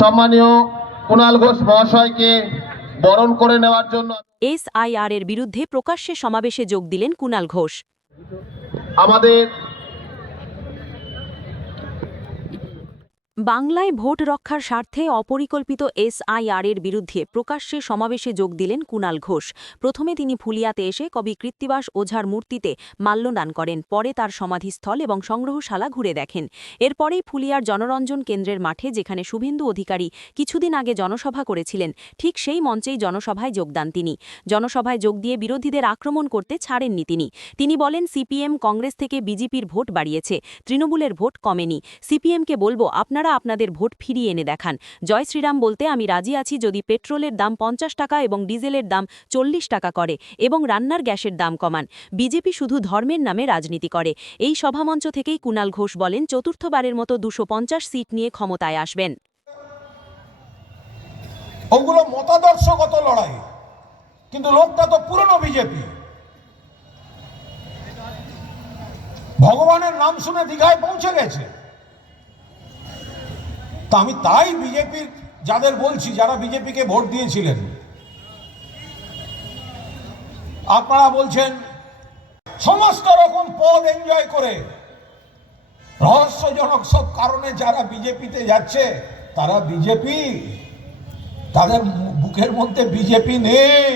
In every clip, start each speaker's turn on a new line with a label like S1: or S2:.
S1: সম্মানীয় কুণাল ঘোষ মহাশয়কে বরণ করে নেওয়ার জন্য
S2: এসআইআর এর বিরুদ্ধে প্রকাশ্যে সমাবেশে যোগ দিলেন কুণাল ঘোষ।
S1: আমাদের
S2: বাংলায় ভোট রক্ষার স্বার্থে অপরিকল্পিত এসআইআর এর বিরুদ্ধে প্রকাশ্যে সমাবেশে যোগ দিলেন কুণাল ঘোষ। প্রথমে তিনি ফুলিয়াতে এসে কবি কৃত্তিবাস ওঝার মূর্তিতে মাল্যদান করেন, পরে তার সমাধিস্থল এবং সংগ্রহশালা ঘুরে দেখেন। এরপরেই ফুলিয়ার জনরঞ্জন কেন্দ্রের মাঠে, যেখানে শুভেন্দু অধিকারী কিছুদিন আগে জনসভা করেছিলেন, ঠিক সেই মঞ্চেই জনসভায় যোগদান তিনি। জনসভায় যোগ দিয়ে বিরোধীদের আক্রমণ করতে ছাড়েননি তিনি। তিনি বলেন, সিপিএম কংগ্রেস থেকে বিজেপির ভোট বাড়িয়েছে, তৃণমূলের ভোট কমেনি। সিপিএমকে বলব, আপনারা আপনাদের ভোট ফিরিয়ে এনে দেখান। জয় শ্রীরাম বলতে আমি রাজি আছি যদি পেট্রোলের দাম পঞ্চাশ টাকা এবং ডিজেলের দাম চল্লিশ টাকা করে এবং রান্নার গ্যাসের দাম কমান। বিজেপি শুধু ধর্মের নামে রাজনীতি করে। এই সভামঞ্চ থেকেই কুণাল ঘোষ বলেন, চতুর্থবারের মতো দুশো সিট নিয়ে ক্ষমতায় আসবেন।
S3: ওগুলো মতাদর্শগত লড়াই। কিন্তু লোকটা তো পুরনো বিজেপি। ভগবানের নাম শুনে দীঘায় পৌঁছে গেছে। তা আমি তাই বিজেপির যাদের বলছি, যারা বিজেপিকে ভোট দিয়েছিলেন। আপনারা বলছেন, সমস্ত রকম পদ এনজয় করে রহস্যজনক সব কারণে যারা বিজেপিতে যাচ্ছে, তারা বিজেপি। তাদের বুকের মধ্যে বিজেপি নেই।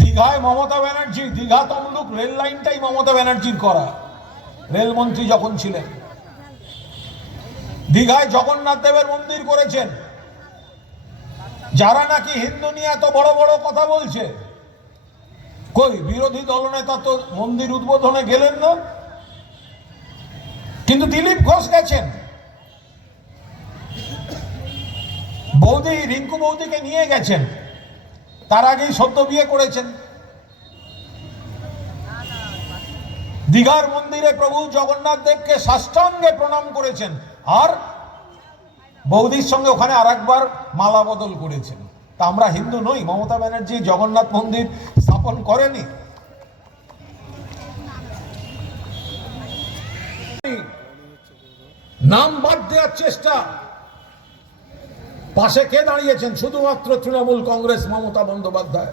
S3: দীঘায় মমতা ব্যানার্জি, দীঘা তমলুক রেল লাইনটাই মমতা ব্যানার্জির করা। রেলমন্ত্রী যখন ছিলেন দীঘায় জগন্নাথ দেবের মন্দির করেছেন। যারা নাকি হিন্দু নিয়ে এত বড় বড় কথা বলছে, কই বিরোধী দলনেতা তো মন্দির উদ্বোধনে গেলেন না? কিন্তু দিলীপ ঘোষ গেছেন। বৌদি, রিঙ্কু বৌদিকে নিয়ে গেছেন। তার আগেই সদ্য বিয়ে করেছেন। দীঘার মন্দিরে প্রভু জগন্নাথ দেবকে সাষ্টাঙ্গে প্রণাম করেছেন। আর বৌদির সঙ্গে ওখানে আরেকবার মালা বদল করেছেন। তা আমরা হিন্দু নই, মমতা ব্যানার্জি, জগন্নাথ মন্দির স্থাপন করেনি। নাম বাদ দেওয়ার চেষ্টা। পাশে কে দাঁড়িয়েছেন? শুধুমাত্র তৃণমূল কংগ্রেস, মমতা বন্দ্যোপাধ্যায়।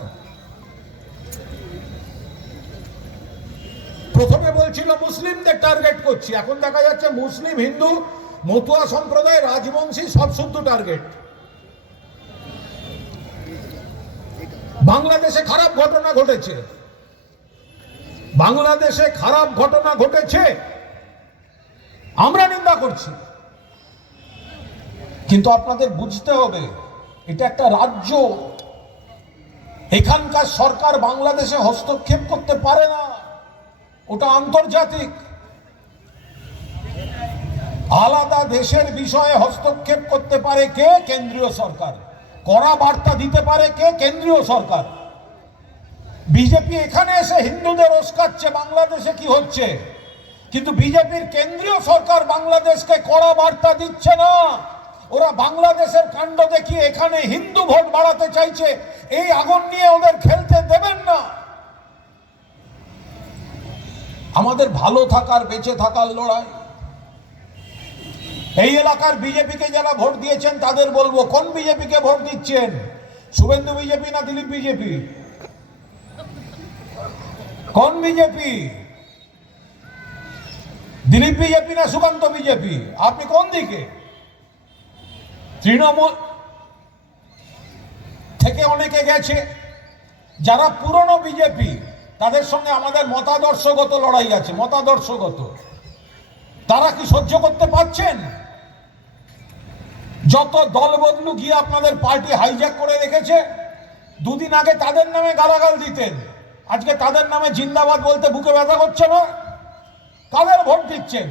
S3: প্রথমে বলছিল, মুসলিমদের টার্গেট করছি। এখন দেখা যাচ্ছে, মুসলিম, হিন্দু মতুয়া সম্প্রদায় রাজবংশী সব শুদ্ধ টার্গেট বাংলাদেশে খারাপ ঘটনা ঘটেছে। বাংলাদেশে খারাপ ঘটনা ঘটেছে। আমরা নিন্দা করছি। কিন্তু আপনাদের বুঝতে হবে, এটা একটা রাজ্য। এখানকার সরকার বাংলাদেশে হস্তক্ষেপ করতে পারে না। ওটা আন্তর্জাতিক। আলাদা দেশের বিষয়ে হস্তক্ষেপ করতে পারে কে? কেন্দ্রীয় সরকার। কড়া বার্তা দিতে পারে কে? কেন্দ্রীয় সরকার। বিজেপি এখানে এসে হিন্দুদের ওস্কাচ্ছে, বাংলাদেশে কি হচ্ছে? কিন্তু বিজেপির কেন্দ্রীয় সরকার বাংলাদেশকে কড়া বার্তা দিচ্ছে না। ওরা বাংলাদেশের কাণ্ড দেখিয়ে এখানে হিন্দু ভোট বাড়াতে চাইছে। এই আগুন নিয়ে ওদের খেলতে দেবেন না। আমাদের ভালো থাকার, বেঁচে থাকার লড়াই। এই এলাকার বিজেপিকে যারা ভোট দিয়েছেন, তাদের বলব, কোন বিজেপিকে ভোট দিচ্ছেন? শুভেন্দু বিজেপি না দিলীপ বিজেপি? কোন বিজেপি? দিলীপ বিজেপি না সুকান্ত বিজেপি? আপনি কোন দিকে? তৃণমূল থেকে অনেকে গেছে, যারা পুরনো বিজেপি, তাদের সঙ্গে আমাদের মতাদর্শগত লড়াই আছে, মতাদর্শগত। তারা কি সহ্য করতে পারছেন? যত দল বদলু গিয়ে আপনাদের পার্টি হাইজ্যাক করে রেখেছে, দুদিন আগে তাদের নামে গালাগাল দিতেন। আজকে তাদের নামে জিন্দাবাদ বলতে বুকে ব্যথা করছে না? কাদের ভোট দিচ্ছেন?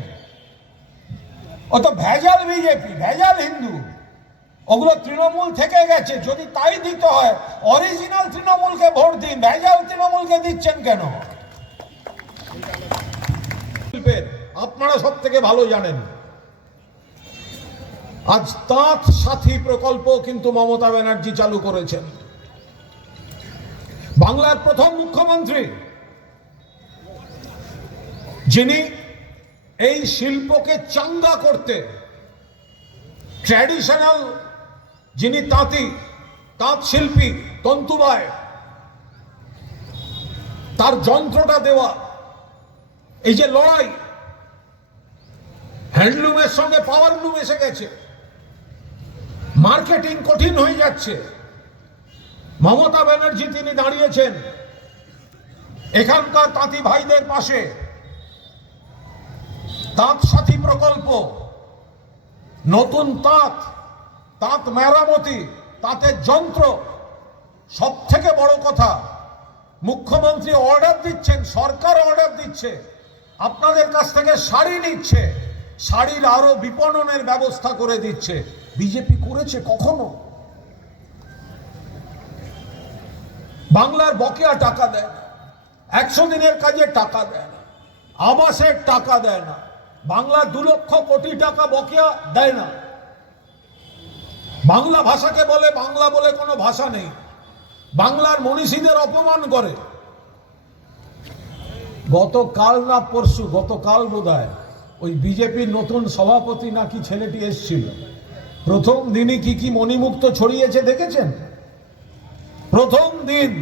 S3: ও তো ভেজাল বিজেপি ভেজাল হিন্দু। ওগুলো তৃণমূল থেকে গেছে, যদি তাই দিতে হয় অরিজিনাল তৃণমূলকে ভোট দিন, ভেজাল তৃণমূলকে দিচ্ছেন কেন? আপনারা সব থেকে ভালো জানেন। আজ তাঁত সাথী প্রকল্প কিন্তু মমতা ব্যানার্জি চালু করেছেন। বাংলার প্রথম মুখ্যমন্ত্রী, যিনি এই শিল্পকে চাঙ্গা করতে ট্র্যাডিশনাল যিনি তাঁতি, তাঁত শিল্পী তন্তুবায় তার যন্ত্রটা দেওয়া, এই যে লড়াই, হ্যান্ডলুমের সঙ্গে পাওয়ারলুম এসে গেছে। মার্কেটিং কঠিন হয়ে যাচ্ছে। মমতা ব্যানার্জি তিনি দাঁড়িয়েছেন এখানকার তাঁতি ভাইদের পাশে। তাঁত সাথী প্রকল্প, নতুন তাঁত তাঁত মেরামতি, তাঁতের যন্ত্র সব থেকে বড় কথা, মুখ্যমন্ত্রী অর্ডার দিচ্ছেন, সরকার অর্ডার দিচ্ছে, আপনাদের কাছ থেকে শাড়ি নিচ্ছে, শাড়ির আরও বিপণনের ব্যবস্থা করে দিচ্ছে। বিজেপি করেছে কখনো? বাংলার বকেয়া টাকা দেয় না। একশো দিনের কাজে টাকা দেয় না। আবাসের টাকা দেয় না। বাংলা দু লক্ষ কোটি টাকা বকেয়া দেয় না। বাংলা ভাষাকে বলে বাংলা বলে কোনো ভাষা নেই। বাংলার মনীষীদের অপমান করে। গতকাল না পরশু, গতকাল বোধ ওই বিজেপির নতুন সভাপতি নাকি ছেলেটি এসছিল। প্রথম দিনই কি কি মণিমুক্ত ছড়িয়েছে দেখেছেন? প্রথম দিন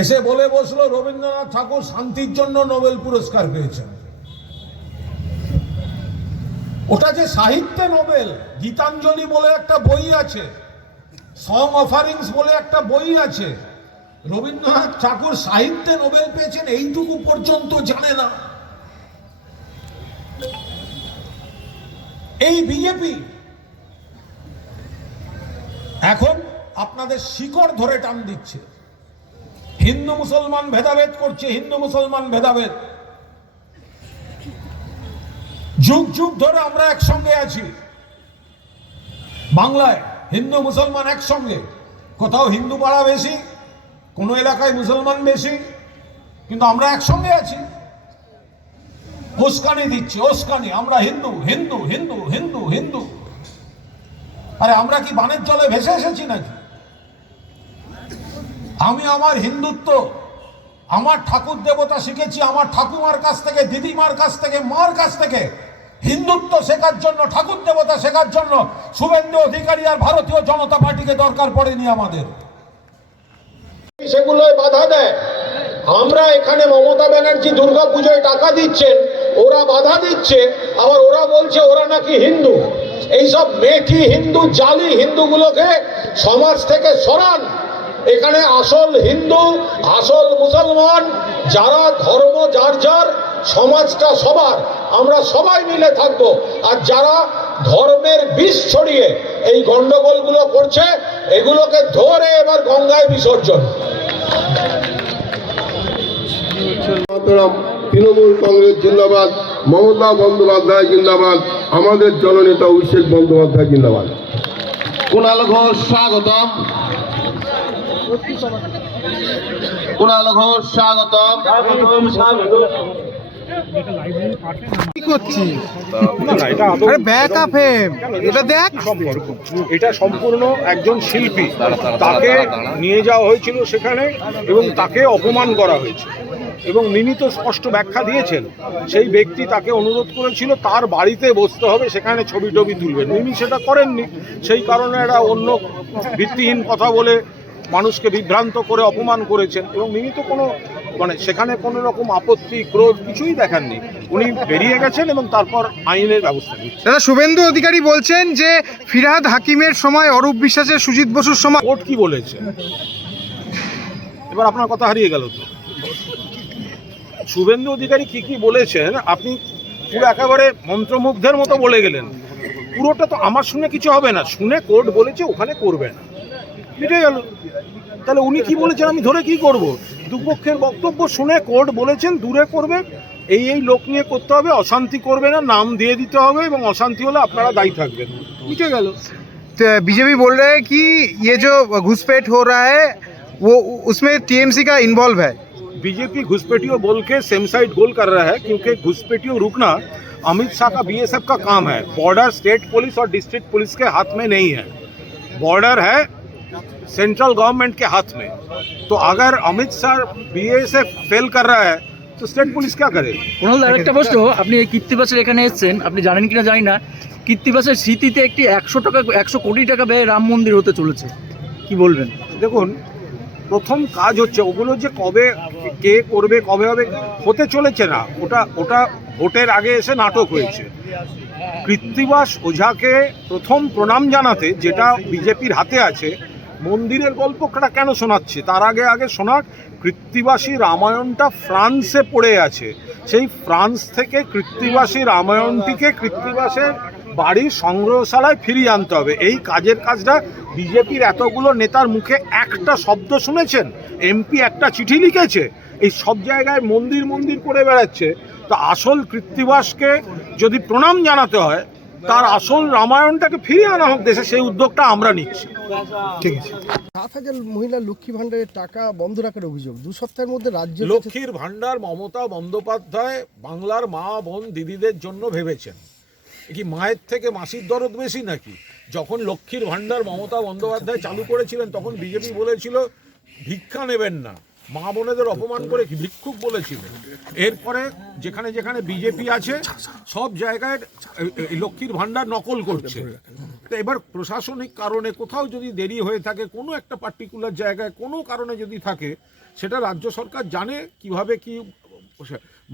S3: এসে বলে বসল রবীন্দ্রনাথ ঠাকুর শান্তির জন্য নোবেল পুরস্কার পেয়েছেন। ওটা যে সাহিত্যে নোবেল, গীতাঞ্জলি বলে একটা বই আছে সং অফারিংস বলে একটা বই আছে। রবীন্দ্রনাথ ঠাকুর সাহিত্যে নোবেল পেয়েছেন এইটুকু পর্যন্ত জানে না। এই বিজেপি এখন আপনাদের শিকড় ধরে টান দিচ্ছে। হিন্দু মুসলমান ভেদাভেদ করছে, হিন্দু মুসলমান ভেদাভেদ। যুগ যুগ ধরে আমরা একসঙ্গে আছি। বাংলায় হিন্দু মুসলমান একসঙ্গে। কোথাও হিন্দু পাড়া বেশি, কোনো এলাকায় মুসলমান বেশি, কিন্তু আমরা একসঙ্গে আছি। উস্কানি দিচ্ছি, উস্কানি, আমরা হিন্দু হিন্দু হিন্দু হিন্দু হিন্দু। আরে আমরা কি বানের জলে ভেসে এসেছি নাকি? আমি আমার হিন্দুত্ব, আমার ঠাকুর দেবতা শিখেছি, আমার ঠাকুমার কাছ থেকে, দিদিমার কাছ থেকে, মার কাছ থেকে। হিন্দুত্ব শেখার জন্য, ঠাকুর দেবতা শেখার জন্য শুভেন্দু অধিকারী আর ভারতীয় জনতা পার্টিকে দরকার পড়েনি আমাদের। সেগুলোয় বাধা দেয়। আমরা এখানে মমতা ব্যানার্জি দুর্গা পুজোয় টাকা দিচ্ছেন, ওরা বাধা দিচ্ছে, আবার ওরা বলছে ওরা নাকি হিন্দু। এইসব মেকি হিন্দু, জালি হিন্দুগুলোকে সমাজ থেকে সরান। এখানে আসল হিন্দু, আসল মুসলমান, যারা ধর্ম যার যার, সমাজটা সবার। আমরা সবাই মিলে থাকব। আর যারা ধর্মের বিষ ছড়িয়ে এই গন্ডগোলগুলো করছে, এগুলোকে ধরে এবার গঙ্গায় বিসর্জন।
S4: তৃণমূল কংগ্রেস জিন্দাবাদ, মমতা বন্দ্যোপাধ্যায় জিন্দাবাদ। আমাদের জননেতা অভিষেক বন্দ্যোপাধ্যায় জিন্দাবাদ।
S1: কুণাল ঘোষ স্বাগতম। কুণাল ঘোষ স্বাগতম।
S5: আপ হেম এটা দেখ।
S6: এটা সম্পূর্ণ একজন শিল্পী। তাকে নিয়ে যাওয়া হয়েছিল সেখানে এবং তাকে অপমান করা হয়েছে। এবং মিনি তো স্পষ্ট ব্যাখ্যা দিয়েছেন। সেই ব্যক্তি তাকে অনুরোধ করেছিল, তার বাড়িতে বসতে হবে, সেখানে ছবি টবি তুলবেন। মিনি সেটা করেননি। সেই কারণে একটা অন্য ভিত্তিহীন কথা বলে মানুষকে বিভ্রান্ত করে, অপমান করেছেন। এবং মিনি তো কোনো মানে সেখানে কোনো রকম আপত্তি ক্রোধ কিছুই দেখাননি। উনি বেরিয়ে গেছেন এবং তারপর আইনের ব্যবস্থা নিচ্ছেন।
S5: দাদা শুভেন্দু অধিকারী বলছেন যে ফিরহাদ হাকিমের সময় অরূপ বিশ্বাসের সুজিত বসুর সময়
S6: কোর্ট কি বলেছে? এবার আপনার কথা হারিয়ে গেল তো। শুভেন্দু অধিকারী কি কি বলেছেন আপনি পুরো একেবারে মন্ত্রমুগ্ধের মতো বলে গেলেন। পুরোটা তো আমার শুনে কিছু হবে না। শুনে কোর্ট বলেছে ওখানে করবে না। মিটে গেল। তাহলে উনি কি বলেছেন আমি ধরে কি করব? দুপক্ষের বক্তব্য শুনে কোর্ট বলেছেন দূরে করবে এই এই লোক নিয়ে করতে হবে অশান্তি করবে না নাম দিয়ে দিতে হবে এবং অশান্তি হলে আপনারা দায়ী থাকবেন মিটে গেল
S5: बीजेपी बोल रहे हैं कि ये जो घुसपैठ हो रहा है वो उसमें टीएमसी का इन्वॉल्व है
S6: बीजेपी घुसपैठियों बोल के सेम साइड गोल कर रहा है क्योंकि घुसपैठियों रुकना अमित शाह का बीएसएफ का काम है बॉर्डर स्टेट पुलिस और डिस्ट्रिक्ट पुलिस के हाथ में नहीं है बॉर्डर है सेंट्रल गवर्नमेंट के हाथ में तो अगर अमित शाह बीएसएफ फेल कर रहा है तो स्टेट पुलिस क्या करे
S7: কুণাল দা একটা প্রশ্ন আপনি এই কীর্তিবাসের এখানে এসেছেন আপনি জানেন কিনা জানি না কৃত্তিবাসের স্মৃতিতে একটি একশো টাকা একশো কোটি টাকা ব্যয়ে রাম মন্দির হতে চলেছে কি বলবেন
S3: দেখুন প্রথম কাজ হচ্ছে ওগুলো যে কবে কে করবে কবে হবে হতে চলেছে না ওটা ওটা ভোটের আগে এসে নাটক হয়েছে কৃত্তিবাস ওঝাকে প্রথম প্রণাম জানাতে যেটা বিজেপির হাতে আছে মন্দিরের গল্পটা কেন শোনাচ্ছে? তার আগে আগে শোনাক, কৃত্তিবাসী রামায়ণটা ফ্রান্সে পড়ে আছে। সেই ফ্রান্স থেকে কৃত্তিবাসী রামায়ণটিকে কৃত্তিবাসের বাড়ির সংগ্রহশালায় ফিরিয়ে আনতে হবে। এই কাজের কাজটা বিজেপির এতগুলো নেতার মুখে একটা শব্দ শুনেছেন? এমপি একটা চিঠি লিখেছে। এই সব জায়গায় মন্দির মন্দির করে বেড়াচ্ছে। তো আসল কৃত্তিবাসকে যদি প্রণাম জানাতে হয় তার আসল রামায়ণটাকে ফিরিয়ে আনা হোক দেশে সেই উদ্যোগটা আমরা নিচ্ছি।
S5: ঠিক আছে।
S8: সাত হাজার মহিলা লক্ষ্মী ভাণ্ডারের টাকা বন্ধ রাখার অভিযোগ। দু সপ্তাহের মধ্যে রাজ্য
S3: লক্ষ্মীর ভাণ্ডার মমতা বন্দ্যোপাধ্যায় বাংলার মা বোন দিদিদের জন্য ভেবেছেন। কি মায়ের থেকে মাসির দরদ বেশি নাকি? যখন লক্ষ্মীর ভাণ্ডার মমতা বন্দ্যোপাধ্যায় চালু করেছিলেন তখন বিজেপি বলেছিল ভিক্ষা নেবেন না। মা বোনেদের অপমান করে ভিক্ষুক বলেছিলেন। এরপরে যেখানে যেখানে বিজেপি আছে, সব জায়গায় লক্ষ্মীর ভাণ্ডার নকল করছে। তো এবার প্রশাসনিক কারণে কোথাও যদি দেরি হয়ে থাকে, কোনো একটা পার্টিকুলার জায়গায় কোনো কারণে যদি থাকে, সেটা রাজ্য সরকার জানে কীভাবে কি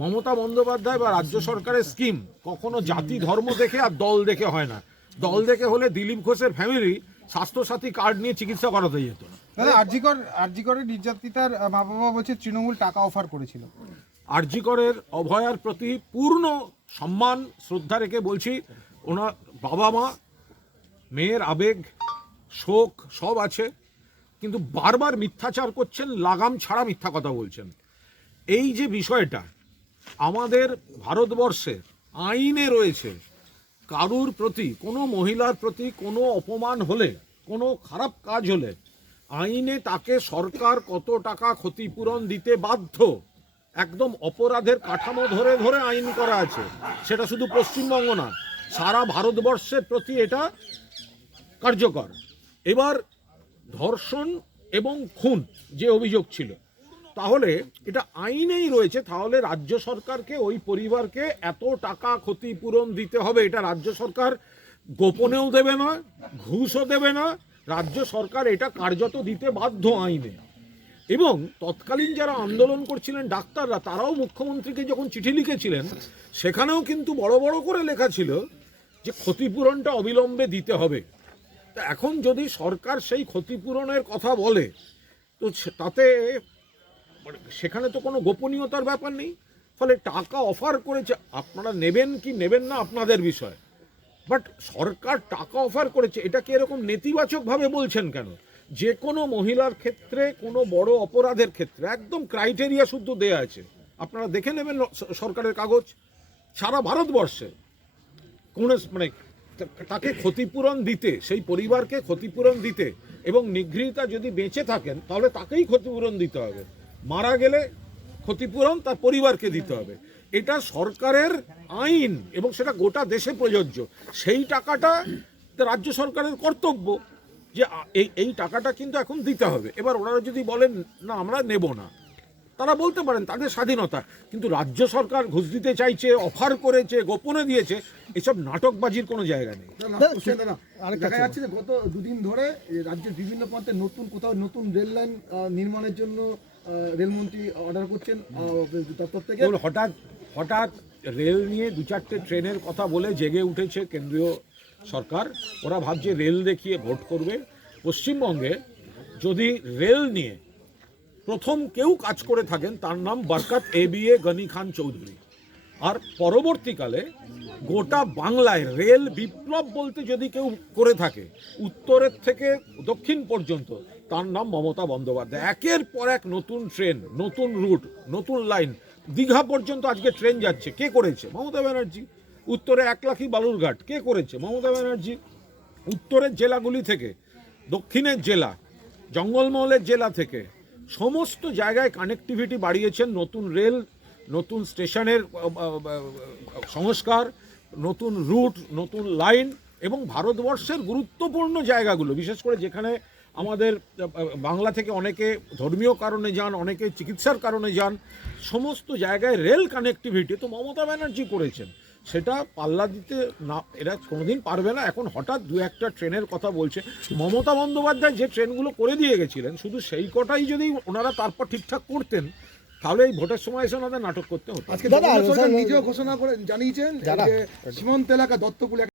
S3: মমতা বন্দ্যোপাধ্যায় বা রাজ্য সরকারের স্কিম কখনো জাতি ধর্ম দেখে আর দল দেখে হয় না। দল দেখে হলে দিলীপ ঘোষের ফ্যামিলি স্বাস্থ্যসাথী কার্ড নিয়ে চিকিৎসা করাতে যেত।
S5: দাদা, আরজিকর আরজিকরের নির্যাতিতার মা বাবা বলছে তৃণমূল টাকা অফার করেছিল।
S3: আরজিকরের অভয়ার প্রতি পূর্ণ সম্মান, শ্রদ্ধা রেখে বলছি, ওনার বাবা মা মেয়ের আবেগ, শোক, সব আছে, কিন্তু বারবার মিথ্যাচার করছেন, লাগাম ছাড়া মিথ্যা কথা বলছেন। এই যে বিষয়টা, আমাদের ভারতবর্ষে আইনে রয়েছে, কারুর প্রতি, কোনো মহিলার প্রতি কোনো অপমান হলে, কোনো খারাপ কাজ হলে আইনে তাকে সরকার কত টাকা ক্ষতিপূরণ দিতে বাধ্য? একদম অপরাধের কাঠামো ধরে ধরে আইন করা আছে। সেটা শুধু পশ্চিমবঙ্গ না, সারা ভারতবর্ষের প্রতি এটা কার্যকর। এবার ধর্ষণ এবং খুন যে অভিযোগ ছিল, তাহলে এটা আইনেই রয়েছে, তাহলে রাজ্য সরকারকে, ওই পরিবারকে এত টাকা ক্ষতিপূরণ দিতে হবে, এটা রাজ্য সরকার গোপনেও দেবে না, ঘুষও দেবে না রাজ্য সরকার এটা কার্যত দিতে বাধ্য আইনে। এবং তৎকালীন যারা আন্দোলন করছিলেন ডাক্তাররা, তারাও মুখ্যমন্ত্রীকে যখন চিঠি লিখেছিলেন, সেখানেও কিন্তু বড় বড় করে লেখা ছিল যে ক্ষতিপূরণটা অবিলম্বে দিতে হবে। তা এখন যদি সরকার সেই ক্ষতিপূরণের কথা বলে, তো তাতে সেখানে তো কোনো গোপনীয়তার ব্যাপার নেই। ফলে টাকা অফার করেছে, আপনারা নেবেন কি নেবেন না আপনাদের বিষয়। বাট সরকার টাকা অফার করেছে এটাকে এরকম নেতিবাচকভাবে বলছেন কেন? যে কোনো মহিলার ক্ষেত্রে, কোনো বড় অপরাধের ক্ষেত্রে, একদম ক্রাইটেরিয়া শুদ্ধ দেয়া আছে। আপনারা দেখে নেবেন সরকারের কাগজ। সারা ভারতবর্ষে কোন মানে তাকে ক্ষতিপূরণ দিতে, সেই পরিবারকে ক্ষতিপূরণ দিতে এবং নিগৃহীতা যদি বেঁচে থাকেন, তাহলে তাকেই ক্ষতিপূরণ দিতে হবে। মারা গেলে ক্ষতিপূরণ তার পরিবারকে দিতে হবে। এটা সরকারের আইন এবং সেটা গোটা দেশে প্রযোজ্য। সেই টাকাটা তো রাজ্য সরকারের কর্তব্য যে এই এই টাকাটা কিন্তু এখন দিতে হবে। এবার ওনারা যদি বলেন না আমরা নেব না। তারা বলতে পারেন তাদের স্বাধীনতা। কিন্তু রাজ্য সরকার ঘুষ দিতে চাইছে অফার করেছে গোপনে দিয়েছে এসব নাটকবাজির কোনো জায়গা নেই।
S8: দেখা যাচ্ছে যে গত দুদিন ধরে রাজ্যের বিভিন্ন প্রান্তে নতুন কোথাও নতুন রেল লাইন নির্মাণের জন্য রেলমন্ত্রী অর্ডার করছেন দপ্তর থেকে।
S3: হঠাৎ হঠাৎ রেল নিয়ে দু চারটে ট্রেনের কথা বলে জেগে উঠেছে কেন্দ্রীয় সরকার। ওরা ভাবছে রেল দেখিয়ে ভোট করবে। পশ্চিমবঙ্গে যদি রেল নিয়ে প্রথম কেউ কাজ করে থাকেন, তার নাম Barkat A B A Ghani Khan Chowdhury. আর পরবর্তীকালে গোটা বাংলায় রেল বিপ্লব বলতে যদি কেউ করে থাকে, উত্তরের থেকে দক্ষিণ পর্যন্ত, তার নাম মমতা বন্দ্যোপাধ্যায়। একের পর এক নতুন ট্রেন, নতুন রুট, নতুন লাইন দীঘা পর্যন্ত আজকে ট্রেন যাচ্ছে। কে করেছে? মমতা ব্যানার্জি। উত্তরে এক লাখি বালুরঘাট কে করেছে? মমতা ব্যানার্জি উত্তরের জেলাগুলি থেকে, দক্ষিণের জেলা, জঙ্গলমহলের জেলা থেকে সমস্ত জায়গায় কানেক্টিভিটি বাড়িয়েছেন নতুন রেল, নতুন স্টেশনের সংস্কার, নতুন রুট নতুন লাইন এবং ভারতবর্ষের গুরুত্বপূর্ণ জায়গাগুলো, বিশেষ করে যেখানে আমাদের বাংলা থেকে অনেকে ধর্মীয় কারণে যান অনেকে চিকিৎসার কারণে যান সমস্ত জায়গায় রেল কানেক্টিভিটি তো মমতা ব্যানার্জি করেছেন। সেটা পাল্লা দিতে না এরা কোনোদিন পারবে না। এখন হঠাৎ দু একটা ট্রেনের কথা বলছে। মমতা বন্দ্যোপাধ্যায় যে ট্রেনগুলো করে দিয়ে গেছিলেন শুধু সেই কটাই যদি ওনারা তারপর ঠিকঠাক করতেন তাহলে এই ভোটের সময় এসে ওনাদের নাটক করতে হতো।
S8: আজকে দাদা নিজেও ঘোষণা করে জানিয়েছেন যে সীমান্ত এলাকা দত্তকুল